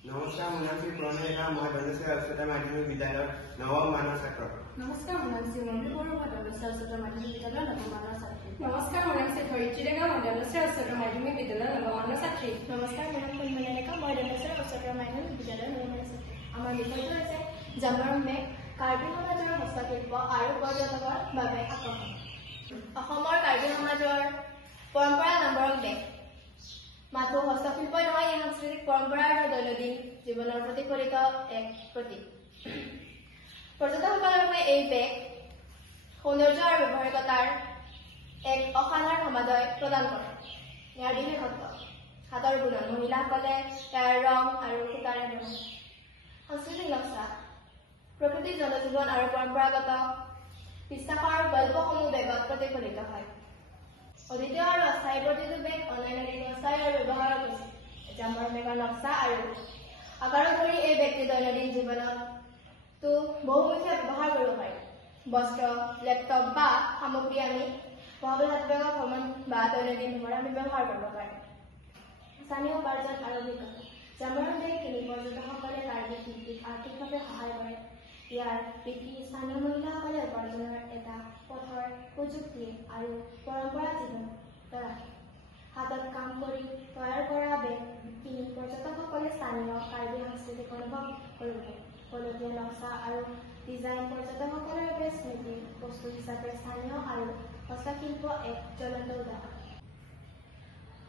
নমস্কাৰ, মোৰ নাম শ্ৰী প্ৰণেকা। মই ধনেশ্বৰ উচ্চতৰ মাধ্যমিক বিদ্যালয়ৰ নৱম মানৰ ছাত্ৰ। নমস্কাৰ, মোৰ নাম শ্ৰী মন্দিৰ বৰুৱা, ধনেশ্বৰ উচ্চতৰ মাধ্যমিক বিদ্যালয়ৰ নৱম মানৰ ছাত্ৰী। নমস্কাৰ, মোৰ নাম শ্ৰী ধৰিত্ৰী ডেকা, মই ধনেশ্বৰ উচ্চতৰ মাধ্যমিক বিদ্যালয়ৰ নৱম মানৰ ছাত্ৰী। নমস্কাৰ, মোৰ নাম কুলমণি ডেকা, মই ধনেশ্বৰ উচ্চতৰ মাধ্যমিক বিদ্যালয়ৰ নৱম মানৰ ছাত্ৰী। আমাৰ বিষয়টো হৈছে জামৰ মেঘ, কাৰ্বি সমাজৰ হস্তশিল্প আৰু পৰ্যটকৰ বাবে আকৰ্ষণ। অসমৰ কাৰ্বি সমাজৰ পৰম্পৰা নম্বৰক বেগ। মাথো হস্তশিল্পই নহয়, এই সাংস্কৃতিক পৰম্পৰা আৰু দৈনন্দিন জীৱনৰ প্ৰতিফলিত এক প্ৰতীক। পৰ্যটকসকলৰ বাবে এই বেগ সৌন্দৰ্য আৰু ব্যৱহাৰিকতাৰ এক অসাধাৰণ সমাদয় প্ৰদান কৰে। ইয়াৰ বিশেষত্ব হাতৰ বুনন, মহিলাসকলে ইয়াৰ ৰং আৰু সূতাৰে বনায়। সাংস্কৃতিক নক্সা প্ৰকৃতিৰ জনজীৱন আৰু পৰম্পৰাগত বিশ্বাসৰ গল্পসমূহ বেগত প্ৰতিফলিত হয়। অদ্বিতীয় আৰু অস্থায়ী প্ৰতিটো বেগ অনলাইন ব্যৱস্থাই আৰু ব্যৱহাৰ কৰিছে। জামৰ মেঘৰ নক্সা আৰু আকাৰক ধৰি এই বেগটি দৈনন্দিন জীৱনতো বহুমুখী ব্যৱহাৰ কৰিব পাৰি। বস্ত্ৰ, লেপটপ বা সামগ্ৰী আমি মহাবৃহৎ ভ্ৰমণ বা দৈনন্দিন জীৱনত আমি ব্যৱহাৰ কৰিব পাৰোঁ। স্থানীয় উপাৰ্জন আৰু অভিজ্ঞতা জামৰ বেগ কিনি পৰ্যটকসকলে কাৰ্বি ভিত্তিক আৰ্থিকভাৱে সহায় কৰে। ইয়াৰ বিক্ৰী স্থানীয় মহিলাসকলে উপাৰ্জনৰ এটা পথৰ সুযোগ দিয়ে আৰু পৰম্পৰা জীৱন্ত ৰাখে। হাতত কাম কৰি তৈয়াৰ কৰা বেগ কিনি পৰ্যটকসকলে স্থানীয় কাৰ্বি সাংস্কৃতিক অনুভৱ কৰিব পাৰে। গোলকীয় নক্সা আৰু ডিজাইন পৰ্যটকসকলৰ বাবে স্মৃতি বস্তু হিচাপে স্থানীয় আৰু হস্তশিল্প এক জ্বলন্ত উদাহৰণ।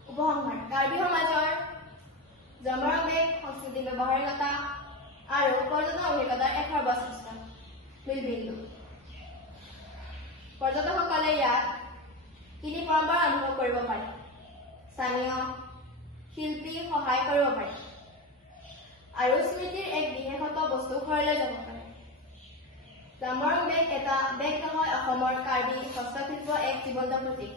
উপসংহাৰ কাৰ্বি সমাজৰ জামৰ মেঘ সংস্কৃতি ব্যৱহাৰিকতা আৰু পৰ্যটন অভিজ্ঞতাৰ এক সৰ্বশ্ৰেষ্ঠ মিলবিন্দু। পৰ্যটকসকলে ইয়াত কিনি পৰম্পৰা অনুভৱ কৰিব পাৰে, স্থানীয় শিল্পী সহায় কৰিব পাৰে আৰু স্মৃতিৰ এক বিশেষত্ব বস্তু ঘৰলৈ যাব পাৰে। জামৰ বেগ এটা বেগ নহয়, অসমৰ কাৰ্বি হস্তশিল্প এক জীৱন্ত প্ৰতীক।